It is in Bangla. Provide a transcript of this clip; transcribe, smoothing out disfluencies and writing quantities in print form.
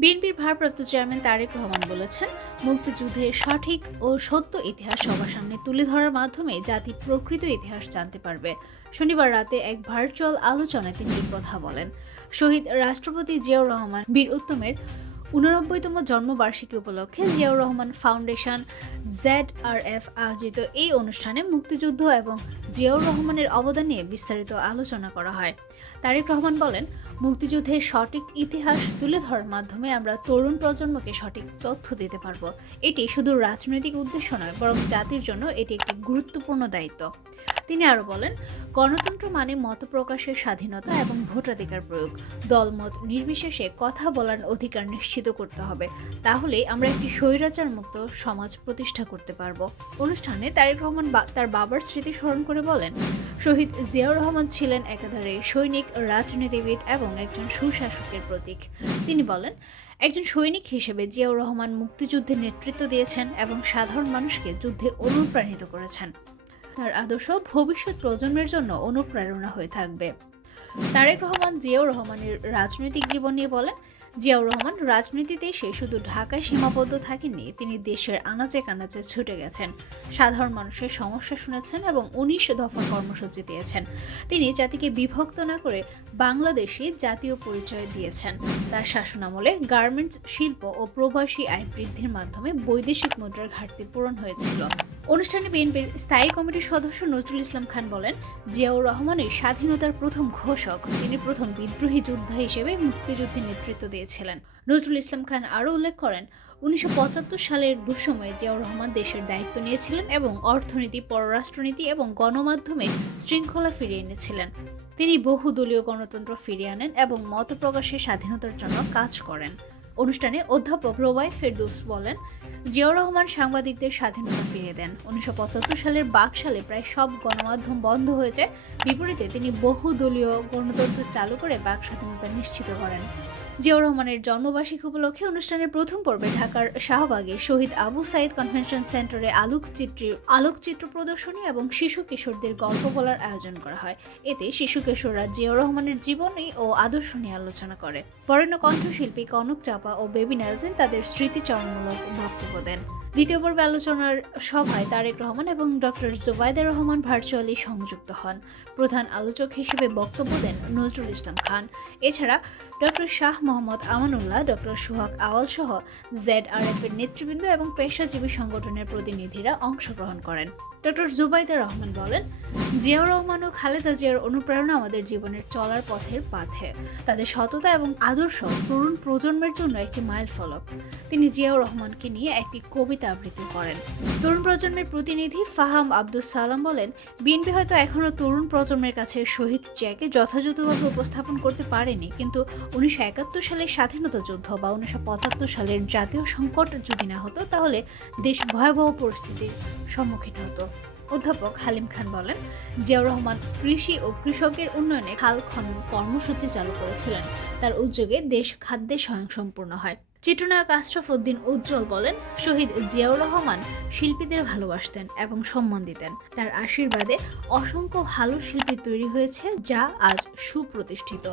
বিএনপির ভারপ্রাপ্ত চেয়ারম্যান তারেক রহমান বলেছেন, মুক্তিযুদ্ধের সঠিক ও সত্য ইতিহাস সবার সামনে তুলে ধরার মাধ্যমে জাতি প্রকৃত ইতিহাস জানতে পারবে। শনিবার রাতে এক ভার্চুয়াল আলোচনায় তিনি এই কথা বলেন। শহীদ রাষ্ট্রপতি জিয়াউর রহমান বীর উত্তমের 89তম জন্মবার্ষিকী উপলক্ষে জিয়াউর রহমান ফাউন্ডেশন ZRF আয়োজিত এই অনুষ্ঠানে মুক্তিযুদ্ধ এবং জিয়াউর রহমানের অবদান নিয়ে বিস্তারিত আলোচনা করা হয়। তারেক রহমান বলেন, মুক্তিযুদ্ধের সঠিক ইতিহাস তুলে ধরার মাধ্যমে আমরা তরুণ প্রজন্মকে সঠিক তথ্য দিতে পারব। এটি শুধু রাজনৈতিক উদ্দেশ্য নয়, বরং জাতির জন্য এটি একটি গুরুত্বপূর্ণ দায়িত্ব। তিনি আরও বলেন, গণতন্ত্র মানে মত প্রকাশের স্বাধীনতা এবং ভোটাধিকার প্রয়োগ। দলমত নির্বিশেষে কথা বলার অধিকার নিশ্চিত করতে হবে। তাহলেই আমরা একটি স্বৈরাচার মুক্ত সমাজ প্রতিষ্ঠা করতে পারব। অনুষ্ঠানে তারেক রহমান তার বাবার স্মৃতি স্মরণ করে বলেন, শহীদ জিয়াউর রহমান ছিলেন একাধারে সৈনিক, রাজনীতিবিদ এবং একজন সুশাসকের প্রতীক। তিনি বলেন, একজন সৈনিক হিসেবে জিয়াউর রহমান মুক্তিযুদ্ধে নেতৃত্ব দিয়েছেন এবং সাধারণ মানুষকে যুদ্ধে অনুপ্রাণিত করেছেন। তার আদর্শ ভবিষ্যৎ প্রজন্মের জন্য অনুপ্রেরণা হয়ে থাকবে। তারেক রহমান জিয়াউর রহমানের রাজনৈতিক জীবন নিয়ে বলেন, জিয়াউর রহমান রাজনীতিতে এসে শুধু ঢাকায় সীমাবদ্ধ থাকেননি, তিনি দেশের আনাচে কানাচে ছুটে গেছেন, সাধারণ মানুষের সমস্যা শুনেছেন এবং 19 দফা কর্মসূচি দিয়েছেন। তিনি জাতিকে বিভক্ত না করে বাংলাদেশি জাতীয় পরিচয় দিয়েছেন। তার শাসনামলে গার্মেন্টস শিল্প ও প্রবাসী আয় বৃদ্ধির মাধ্যমে বৈদেশিক মুদ্রার ঘাটতি পূরণ হয়েছিল। অনুষ্ঠানে বিএনপির স্থায়ী কমিটির সদস্য নজরুল ইসলাম খান বলেন, জিয়াউর রহমানের স্বাধীনতার প্রথম ঘোষক, তিনি প্রথম বিদ্রোহী যোদ্ধা হিসেবে মুক্তিযুদ্ধে নেতৃত্ব দিয়েছিলেন। নজরুল ইসলাম খান আরও উল্লেখ করেন, 1975 সালের দুঃসময়ে জিয়াউর রহমান দেশের দায়িত্ব নিয়েছিলেন এবং অর্থনীতি, পররাষ্ট্রনীতি এবং গণমাধ্যমে শৃঙ্খলা ফিরিয়ে এনেছিলেন। তিনি বহুদলীয় গণতন্ত্র ফিরিয়ে আনেন এবং মত প্রকাশের স্বাধীনতার জন্য কাজ করেন। অনুষ্ঠানে অধ্যাপক রোবায়েত ফেরদৌস বলেন, জিয়াউর রহমান সাংবাদিকদের স্বাধীনতা ফিরিয়ে দেন। 1975 সালের বাকশালে প্রায় সব গণমাধ্যম বন্ধ হয়ে যায়। বিপরীতে তিনি বহুদলীয় গণতন্ত্র চালু করে বাক স্বাধীনতা নিশ্চিত করেন। জিয়াউর রহমানের জন্মবার্ষিকী উপলক্ষে অনুষ্ঠানের প্রথম পর্বে ঢাকার শাহবাগে শহীদ আবু সাইদ কনভেনশন সেন্টারে আলোকচিত্র প্রদর্শনী এবং শিশু কিশোরদের গল্প বলার আয়োজন করা হয়। এতে শিশু কিশোররা জিয়াউর রহমানের জীবনী ও আদর্শ নিয়ে আলোচনা করে। বরেণ্য কণ্ঠশিল্পী কনক চাপা ও বেবি নাজনীন তাদের স্মৃতিচারণমূলক বক্তব্য দেন। দ্বিতীয় পর্বে আলোচনার সভায় তারেক রহমান এবং ডক্টর জুবাইদা রহমান ভার্চুয়ালি সংযুক্ত হন। প্রধান আলোচক হিসেবে বক্তব্য দেন নজরুল ইসলাম খান। এছাড়া ডক্টর শাহ মোহাম্মদ আমানুল্লাহ, ডক্টর সুহাগ আওয়াল সহ ZRF এর নেতৃবৃন্দ এবং পেশাজীবী সংগঠনের প্রতিনিধিরা অংশগ্রহণ করেন। ডক্টর জুবাইদা রহমান বলেন, জিয়াউর রহমান ও খালেদা জিয়ার অনুপ্রেরণা আমাদের জীবনের চলার পথের পাথে। তাদের সততা এবং আদর্শ তরুণ প্রজন্মের জন্য একটি মাইলফলক। তিনি জিয়াউর রহমানকে নিয়ে একটি কবিতা আবৃত্তি করেন। তরুণ প্রজন্মের প্রতিনিধি ফাহাম আব্দুস সালাম বলেন, বিএনপি হয়তো এখনও তরুণ প্রজন্মের কাছে শহীদ জিয়াকে যথাযথভাবে উপস্থাপন করতে পারেনি, কিন্তু 1971 সালের স্বাধীনতা যুদ্ধ বা 1975 সালের জাতীয় সংকট যদি না হতো, তাহলে দেশ ভয়াবহ পরিস্থিতির সম্মুখীন হতো। অধ্যাপক হালিম খান বলেন, জিয়াউর রহমান কৃষি ও কৃষকের উন্নয়নে খাল খনন কর্মসূচি চালু করেছিলেন। তার উদ্যোগে দেশ খাদ্যে স্বয়ংসম্পূর্ণ হয়। চিত্রনায়ক আশরাফ উদ্দিন উজ্জ্বল বলেন, শহীদ জিয়াউর রহমান শিল্পীদের ভালোবাসতেন এবং সম্মান দিতেন। তার আশীর্বাদে অসংখ্য ভালো শিল্পী তৈরি হয়েছে, যা আজ সুপ্রতিষ্ঠিত।